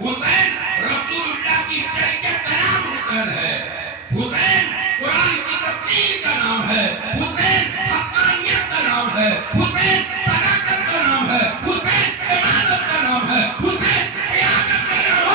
حسین رسول اللہ کی شریعت کا نام حسین ہے، حسین قرآن کی تفسیر کا نام ہے، حسین حقانیت کا نام ہے، حسین صداقت کا نام ہے، حسین امانت کا نام ہے، حسین قیادت کا نام ہے۔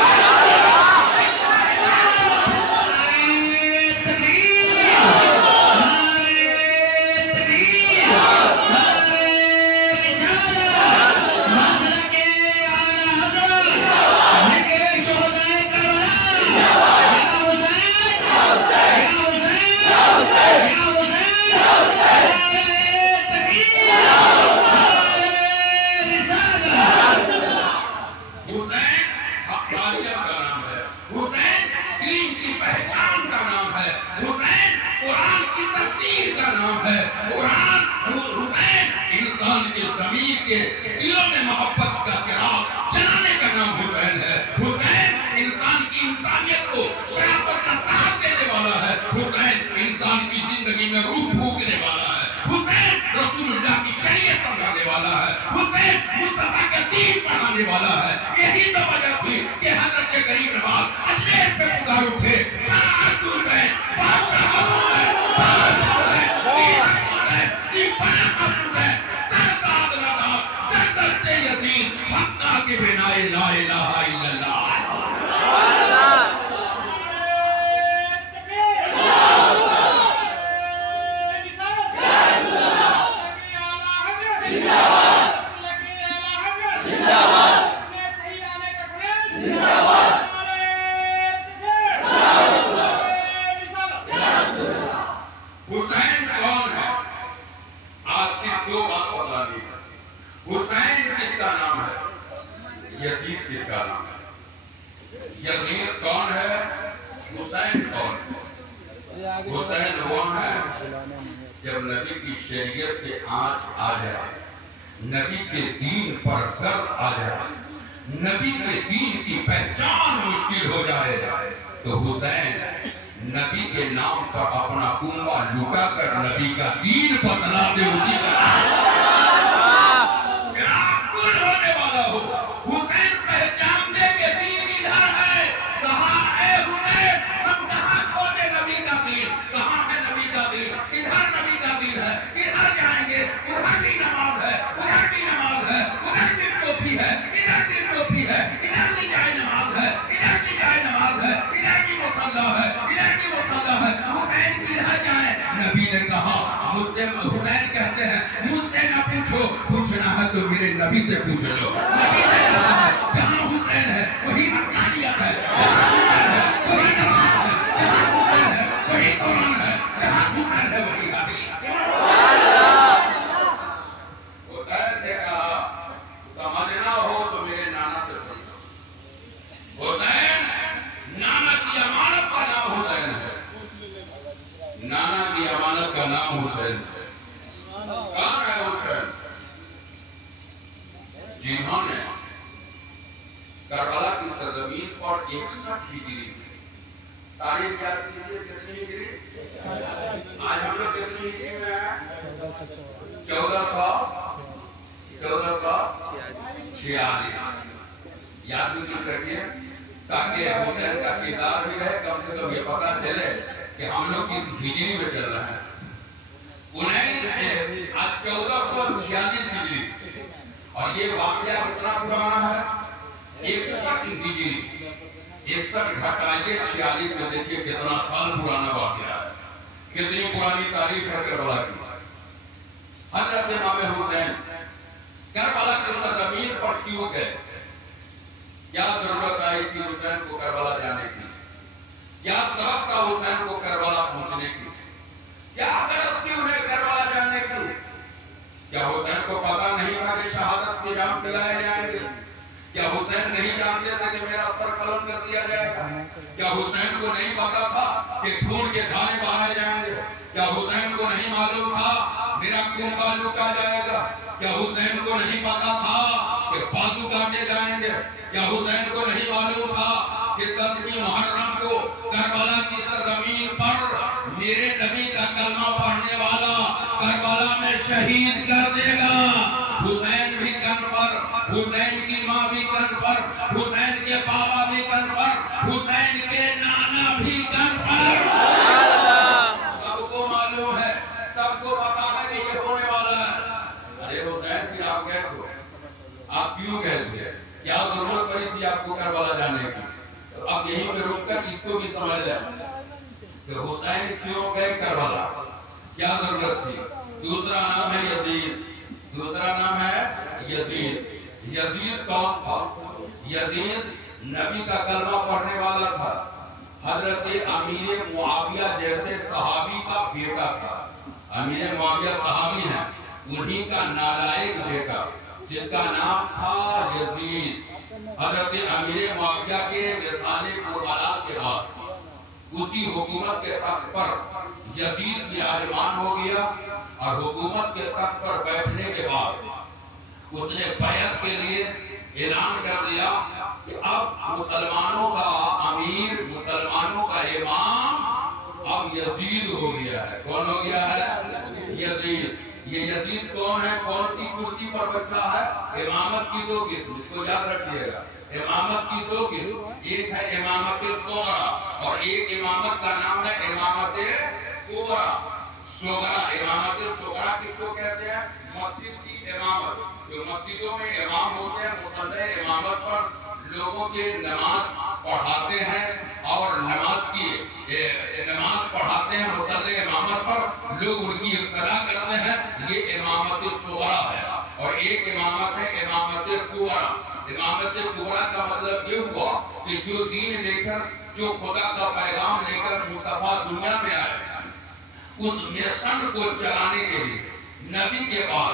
دلوں میں محبت کا چراغ جلانے کا نام حسین ہے، حسین انسان کی انسانیت کو شرافت کا تاج دینے والا ہے، حسین انسان کی زندگی میں روح پھونکنے والا ہے، حسین رسول اللہ کی شریعت سمجھانے والا ہے، حسین مصطفیٰ کا دین پڑھانے والا ہے۔ یہی تو وجہ تھی کہ حضرت غریب نواز اجمیر سے پکار اٹھے، شاہ حسین بادشاہ حسین حقا کے بنا لا الہ الا اللہ۔ حسین کون ہے؟ آج صرف دو بات بتا دی۔ حسین کس کا نام ہے؟ یزید کس کا نام ہے؟ یزید کون ہے؟ حسین کون ہے؟ حسین وہ ہے جب نبی کی شریعت کے آنچ آ جائے، نبی کے دین پر درد آ جائے، نبی کے دین کی پہچان مشکل ہو جائے، تو حسین نبی کے نام پر اپنا کنبہ لٹا کر نبی کا دین بتلاتے اسی کا نام ہونے والا ہو۔ حسین پہچان دے کہ دین ادھر ہے، کہاں ہے حسین؟ ہم کہاں کھولے نبی کا دین؟ کہاں ہے نبی کا دین؟ ادھر نبی کا دین ہے، ادھر جائیں گے ادھر کی نماز ہے، ادھر کی نماز ہے، ادھر کی ٹوپی ہے، ادھر کی ٹوپی ہے، ادھر کی جائے نماز ہے، ادھر کی جائے نماز ہے، ادھر کی مصلی ہے، ادھر کی مصلی ہے۔ حسین ادھر جائیں، نبی نے کہا مجھ سے، حسین کہتے ہیں مجھ سے نہ پوچھو، پوچھنا ہے تو میرے نبی سے پوچھ لو۔ نبی نے کہا جہاں حسین ہے وہی حقانیت ہے، جہاں حسین ہے وہی نماز ہے، جہاں حسین ہے وہی قرآن ہے، جہاں حسین ہے وہی حدیث ہے۔ حسین نے کہا سمجھنا ہو تو میرے نانا سے پوچھو۔ حسین نانا کی امانت کا نام حسین ہے، نانا کی امانت کا نام حسین ہے۔ کون ہے حسین؟ جنہوں نے کربلا کی سرزمین پر 61 ہجری تاریخ یاد کیجئے کتنی ہجری؟ آج ہم لوگ کتنی ہجری میں ہیں؟ 1446 یاد بھی کچھ رکھیے تاکہ حسین کا کردار بھی رہے، کم سے کم یہ پتہ چلے کہ ہم لوگ کس ہجری میں چل رہے ہیں۔ 1446 ہجری، اور یہ واقعہ کتنا پرانا ہے؟ 61 ہجری، 61 گھٹائیے 46 میں دیکھئے کتنا سال پرانا واقعہ ہے، کتنی پرانی تاریخ ہے کربلا کی۔ حضرت امام حسین کربلا کی سرزمین پر کیوں گئے؟ کیا ضرورت آئی کہ حسین کو کربلا جانے کی؟ کیا سبب تھا حسین کو کربلا پہنچنے کی؟ کیا غرض تھی انہیں کربلا جانے کی؟ کیا حسین کو پتا نہیں تھا کہ شہادت کے جام پلائے جائیں گے؟ کیا حسین نہیں جانتے تھے کہ میرا سر قلم کر دیا جائے گا؟ کیا حسین کو نہیں پتا تھا کہ خون کے دھارے بہائے جائیں گے؟ کیا حسین کو نہیں معلوم تھا میرا کنبہ لوٹا جائے گا؟ کیا حسین کو نہیں پتا تھا کہ بازو کاٹے جائیں گے؟ کیا حسین کو نہیں معلوم تھا کہ 10ویں محرم کو کربلا کی سرزمین پر میرے نبی کا کلمہ پڑھنے والا کربلا میں شہید کر دے گا؟ حسین بھی کن پر، حسین کی ماں بھی کن پر، حسین کے بابا کیوں گئے تھے؟ کیا ضرورت پڑی تھی آپ کو کربلا جانے کی؟ اب یہیں پہ رک کر اس کو بھی سمجھ لیں کہ حسین کیوں گئے کربلا، کیا ضرورت تھی؟ دوسرا نام ہے یزید، دوسرا نام ہے یزید۔ یزید کون تھا؟ یزید نبی کا کلمہ پڑھنے والا تھا، حضرت امیر معاویہ جیسے صحابی کا بیٹا تھا۔ امیر معاویہ صحابی ہیں، انہی کا نالائق بیٹا جس کا نام تھا یزید، حضرت امیر معاویہ کے وصال کربلا کے بعد اسی حکومت کے تخت پر یزید وراجمان ہو گیا، اور حکومت کے تخت پر بیٹھنے کے بعد اس نے بیعت کے لیے اعلان کر دیا کہ اب مسلمانوں کا امیر، مسلمانوں کا امام اب یزید ہو گیا ہے۔ کون ہو گیا ہے؟ یزید۔ یہ یزید کون ہے؟ کون سی کرسی پر بیٹھا ہے؟ امامت کی دو قسم، اس کو یاد رکھیے گا، امامت کی دو قسم، ایک ہے امامت صغرا اور ایک امامت کا نام ہے امامت کبریٰ۔ صغرا، امامت صغرا کس کو کہتے ہیں؟ مسجد کی امامت، جو مسجدوں میں امام ہوتے ہیں، مصلی امامت پر لوگوں کے نماز پڑھاتے ہیں اور نماز پڑھاتے ہیں مصلی امامت پر، لوگ ان کی اقتدا کرتے ہیں، یہ امامت صغرا ہے۔ اور ایک امامت ہے امامت کبریٰ۔ امامت کبریٰ کا مطلب یہ ہوا کہ جو دین لے کر، جو خدا کا پیغام لے کر مصطفیٰ دنیا میں آئے، اس مشن کو چلانے کے لیے نبی کے بعد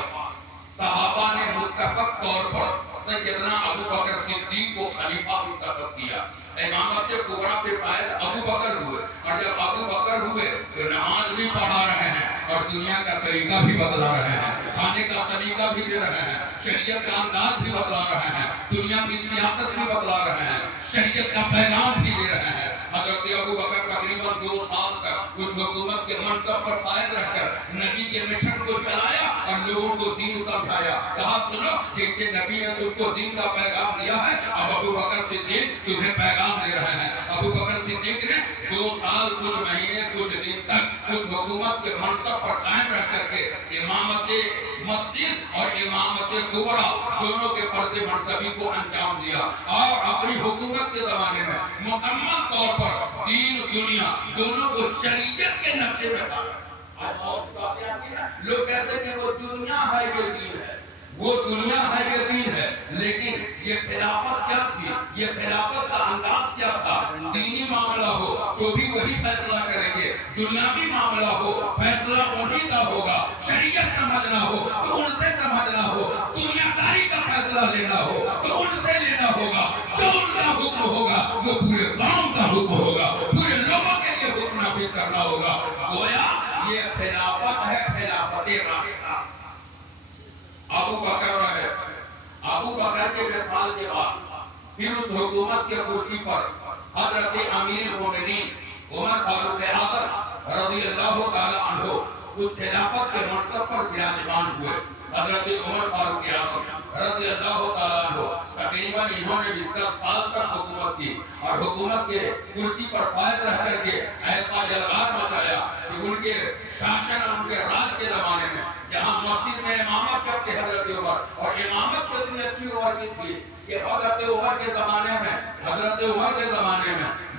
صحابہ نے متفق طور پر سیدنا ابو بکر صدیق کو خلیفہ منتخب کیا۔ امامت کبریٰ پہ فائز ابو بکر ہوئے، اور جب ابو بکر ہوئے تو نماز بھی پڑھا رہے ہیں اور دنیا کا طریقہ بھی بدلا رہے ہیں، کھانے کا طریقہ بھی دے رہے ہیں، شریعت کا انداز بھی بدلا رہے ہیں، دنیا کی سیاست بھی بدلا رہے ہیں، شریعت کا پیغام بھی دے رہے ہیں۔ حضرت ابو بکر تقریباً 2 سال تک اس حکومت کے منصب پر فائز رہ کر نبی کے مشن کو چلایا اور لوگوں کو دین سمجھایا۔ کہا سنو، جیسے نبی نے تم کو دین کا پیغام دیا ہے، اب ابو بکر صدیق تمہیں پیغام دے رہے ہیں۔ ابو بکر صدیق نے 2 سال کچھ مہینے کچھ دن تک اس حکومت کے منصب پر قائم رہ کر کے امامت مسجد اور امامت کبریٰ دونوں کے فرض منصبی کو انجام دیا، اور اپنی حکومت کے زمانے میں مکمل طور پر دین دنیا دونوں کو شریعت کے نقشے میں ڈالا۔ لوگ کہتے ہیں کہ وہ دنیا ہے یہ دین ہے، وہ دنیا ہے یہ دین ہے، لیکن یہ خلافت کیا تھی؟ یہ خلافت کا انداز کیا تھا؟ دینی معاملہ ہو تو بھی وہی فیصلہ کریں گے، دنیاوی معاملہ ہو فیصلہ انہی کا ہوگا، شریعت سمجھنا ہو تو ان سے سمجھنا ہو، دنیا داری کا فیصلہ لینا ہو تو ان سے لینا ہوگا، جو ان کا حکم ہوگا وہ پورے قوم کا حکم ہوگا، پورے لوگوں کے لیے حکم نافذ کرنا ہوگا۔ گویا یہ خلافت ہے، خلافت راشدہ۔ ابو بکر رہے، ابو بکر کے وصال کے بعد پھر اس حکومت کے کرسی پر حضرت امیر المومنین عمر فاروق اعظم رضی اللہ تعالی عنہ اس خلافت کے منصب پر وراجمان ہوئے۔ حضرت عمر فاروق اعظم رضی اللہ تعالی عنہ تقریباً انہوں نے 10 سال تک حکومت کی، اور حکومت کے کرسی پر فائز رہ کر کے ایسا جلوہ مچایا کہ ان کے شاشن، ان کے راج کے زمانے میں جہاں مسجد میں امامت کرتے حضرت عمر، اور امامت کتنی اچھی عمر کی تھی کہ حضرت عمر کے زمانے میں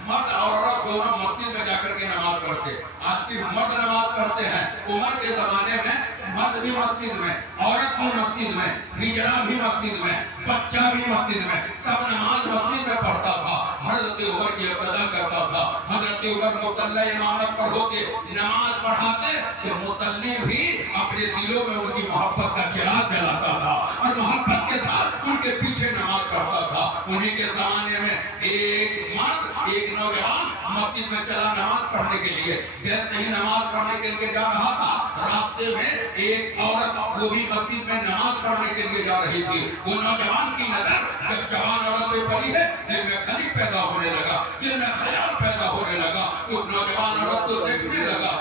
مرد اور عورت دونوں مسجد میں جا کر کے نماز پڑھتے۔ آج صرف مرد نماز پڑھتے ہیں، عمر کے زمانے میں مرد بھی مسجد میں، عورت بھی مسجد میں، ہجڑا بھی مسجد میں، بچہ بھی مسجد میں، سب نماز مسجد میں پڑھتا تھا۔ حضرت عمر کی اقتدا کرتا تھا۔ حضرت عمر مصلی امامت پر ہو کے نماز پڑھاتے تو مصلی بھی اپنے دلوں میں ان کی محبت کا چراغ جلاتا تھا اور محبت کے ساتھ ان کے پیچھے نماز پڑھتا تھا۔ انہی کے زمانے میں ایک مرد، ایک نوجوان مسجد میں چلا نماز پڑھنے کے لیے، جیسے ہی نماز پڑھنے کے لیے جا رہا تھا، راستے میں ایک عورت وہ بھی مسجد میں نماز پڑھنے کے لیے جا رہی تھی۔ وہ نوجوان کی نظر جب جوان عورت پہ پڑی ہے، دل میں خلیج پیدا ہونے لگا، دل میں خیال پیدا ہونے لگا، اس نوجوان عورت کو دیکھنے لگا